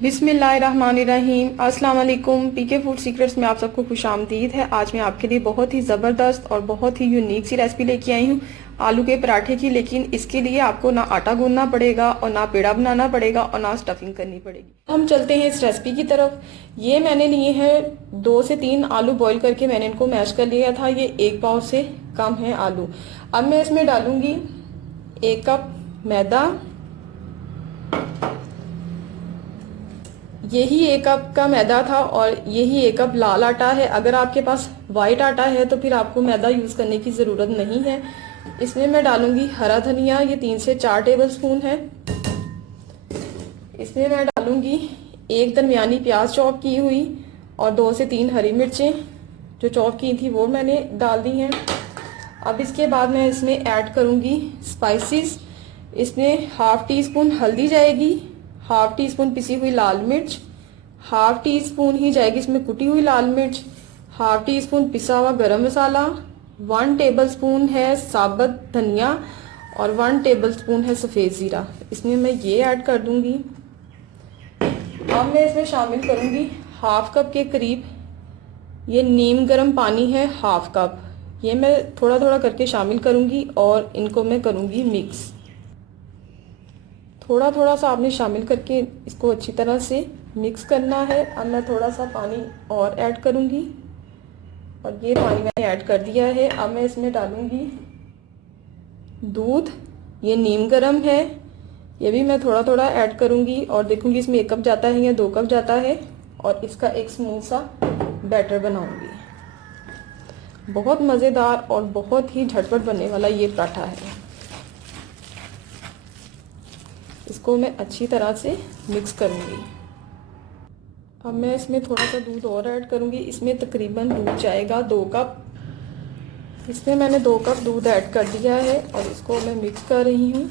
बिस्मिल्लाहिर्रहमानिर्रहीम। अस्सलाम वालेकुम। पीके फूड सीक्रेट्स में आप सबको खुशामदीद है। आज मैं आपके लिए बहुत ही ज़बरदस्त और बहुत ही यूनिक सी रेसिपी लेके आई हूँ आलू के पराठे की। लेकिन इसके लिए आपको ना आटा गूंदना पड़ेगा और ना पेड़ा बनाना पड़ेगा और ना स्टफिंग करनी पड़ेगी। हम चलते हैं इस रेसिपी की तरफ। ये मैंने लिए हैं 2 से 3 आलू बॉईल करके मैंने इनको मैश कर लिया था। ये 1 पाव से कम है आलू। अब मैं इसमें डालूंगी 1 कप मैदा। यही 1 कप का मैदा था और यही 1 कप लाल आटा है। अगर आपके पास वाइट आटा है तो फिर आपको मैदा यूज़ करने की ज़रूरत नहीं है। इसमें मैं डालूंगी हरा धनिया, ये 3 से 4 टेबल स्पून है। इसमें मैं डालूंगी 1 दरमियानी प्याज चॉप की हुई और 2 से 3 हरी मिर्चें जो चॉप की थी वो मैंने डाल दी हैं। अब इसके बाद मैं इसमें ऐड करूंगी स्पाइसेस। इसमें हाफ टी स्पून हल्दी जाएगी, हाफ टी स्पून पिसी हुई लाल मिर्च, हाफ टी स्पून ही जाएगी इसमें कुटी हुई लाल मिर्च, हाफ टी स्पून पिसा हुआ गरम मसाला, 1 टेबल स्पून है साबुत धनिया और 1 टेबल स्पून है सफ़ेद ज़ीरा। इसमें मैं ये ऐड कर दूंगी। अब मैं इसमें शामिल करूंगी हाफ कप के करीब ये नीम गर्म पानी है, हाफ कप। ये मैं थोड़ा थोड़ा करके शामिल करूंगी और इनको मैं करूंगी मिक्स। थोड़ा थोड़ा सा आपने शामिल करके इसको अच्छी तरह से मिक्स करना है। अब मैं थोड़ा सा पानी और ऐड करूंगी और ये पानी मैंने ऐड कर दिया है। अब मैं इसमें डालूंगी दूध। ये नीम गर्म है, ये भी मैं थोड़ा थोड़ा ऐड करूंगी और देखूंगी इसमें 1 कप जाता है या 2 कप जाता है और इसका एक स्मूथ सा बैटर बनाऊंगी। बहुत मज़ेदार और बहुत ही झटपट बनने वाला ये पराठा है। इसको मैं अच्छी तरह से मिक्स करूंगी। अब मैं इसमें थोड़ा सा दूध और ऐड करूंगी। इसमें तकरीबन दूध जाएगा 2 कप। इसमें मैंने 2 कप दूध ऐड कर दिया है और इसको मैं मिक्स कर रही हूँ।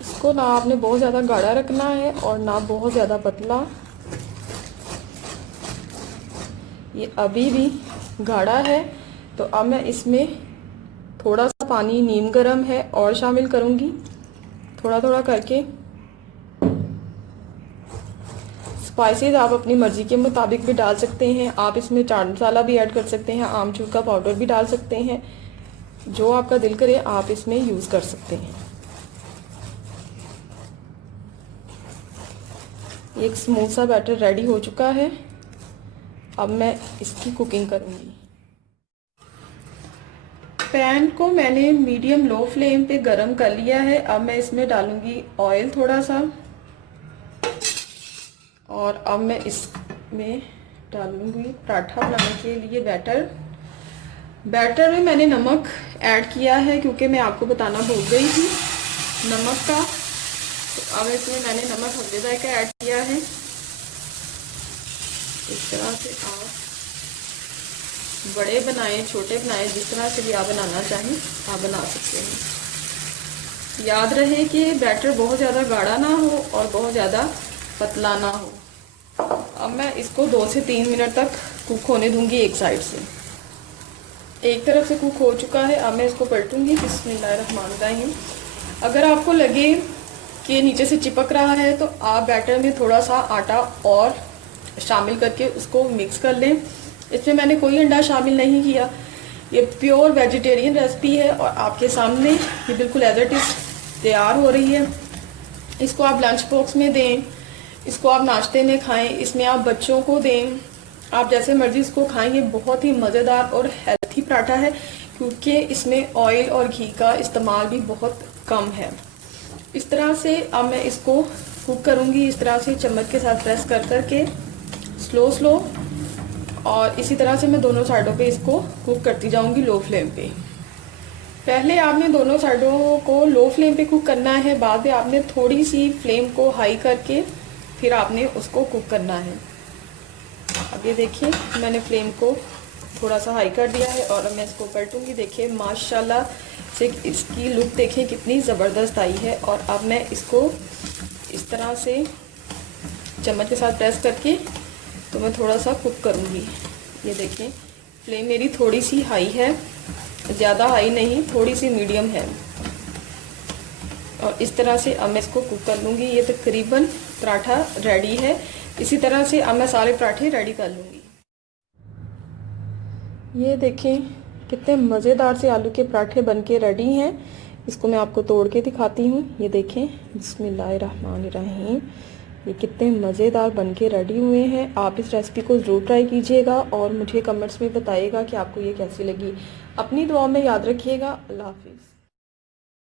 इसको ना आपने बहुत ज़्यादा गाढ़ा रखना है और ना बहुत ज़्यादा पतला। ये अभी भी गाढ़ा है तो अब मैं इसमें थोड़ा सा पानी, नीम गर्म है, और शामिल करूंगी थोड़ा थोड़ा करके। स्पाइसेस आप अपनी मर्जी के मुताबिक भी डाल सकते हैं। आप इसमें चाट मसाला भी ऐड कर सकते हैं, आमचूर का पाउडर भी डाल सकते हैं। जो आपका दिल करे आप इसमें यूज़ कर सकते हैं। एक स्मूथ सा बैटर रेडी हो चुका है। अब मैं इसकी कुकिंग करूंगी। पैन को मैंने मीडियम लो फ्लेम पे गरम कर लिया है। अब मैं इसमें डालूंगी ऑयल थोड़ा सा और अब मैं इसमें डालूंगी पराठा बनाने के लिए बैटर में मैंने नमक ऐड किया है क्योंकि मैं आपको बताना भूल गई थी नमक का। तो अब इसमें मैंने नमक हल्दी जायका ऐड किया है। इस तरह से आप बड़े बनाएं, छोटे बनाएं, जिस तरह से भी आप बनाना चाहें आप बना सकते हैं। याद रहे कि बैटर बहुत ज़्यादा गाढ़ा ना हो और बहुत ज़्यादा पतला ना हो। अब मैं इसको 2 से 3 मिनट तक कुक होने दूंगी एक साइड से। एक तरफ से कुक हो चुका है। अब मैं इसको पलटूंगी। बिस्मिल्लाहिर्रहमानिर्रहीम। अगर आपको लगे कि नीचे से चिपक रहा है तो आप बैटर में थोड़ा सा आटा और शामिल करके उसको मिक्स कर लें। इसमें मैंने कोई अंडा शामिल नहीं किया। ये प्योर वेजिटेरियन रेसिपी है और आपके सामने ये बिल्कुल एज इट इज़ तैयार हो रही है। इसको आप लंच बॉक्स में दें, इसको आप नाश्ते में खाएं, इसमें आप बच्चों को दें, आप जैसे मर्जी इसको खाएं। ये बहुत ही मज़ेदार और हेल्थी पराठा है क्योंकि इसमें ऑयल और घी का इस्तेमाल भी बहुत कम है। इस तरह से अब मैं इसको कुक करूँगी। इस तरह से चम्मच के साथ प्रेस कर करके स्लो और इसी तरह से मैं दोनों साइडों पे इसको कुक करती जाऊंगी लो फ्लेम पे। पहले आपने दोनों साइडों को लो फ्लेम पे कुक करना है, बाद में आपने थोड़ी सी फ्लेम को हाई करके फिर आपने उसको कुक करना है। अब ये देखिए मैंने फ्लेम को थोड़ा सा हाई कर दिया है और मैं इसको पलटूंगी। देखिए माशाल्लाह से इसकी लुक देखिए कितनी ज़बरदस्त आई है। और अब मैं इसको इस तरह से चम्मच के साथ प्रेस करके तो मैं थोड़ा सा कुक करूँगी। ये देखिए फ्लेम मेरी थोड़ी सी हाई है, ज़्यादा हाई नहीं, थोड़ी सी मीडियम है। और इस तरह से अब मैं इसको कुक कर लूँगी। ये तकरीबन पराठा रेडी है। इसी तरह से अब मैं सारे पराठे रेडी कर लूँगी। ये देखें कितने मज़ेदार से आलू के पराठे बनके रेडी हैं। इसको मैं आपको तोड़ के दिखाती हूँ। ये देखें, बिस्मिल्लाहिर्रहमानिर्रहीम, ये कितने मज़ेदार बनके रेडी हुए हैं। आप इस रेसिपी को ज़रूर ट्राई कीजिएगा और मुझे कमेंट्स में बताइएगा कि आपको ये कैसी लगी। अपनी दुआ में याद रखिएगा। अल्लाह हाफिज़।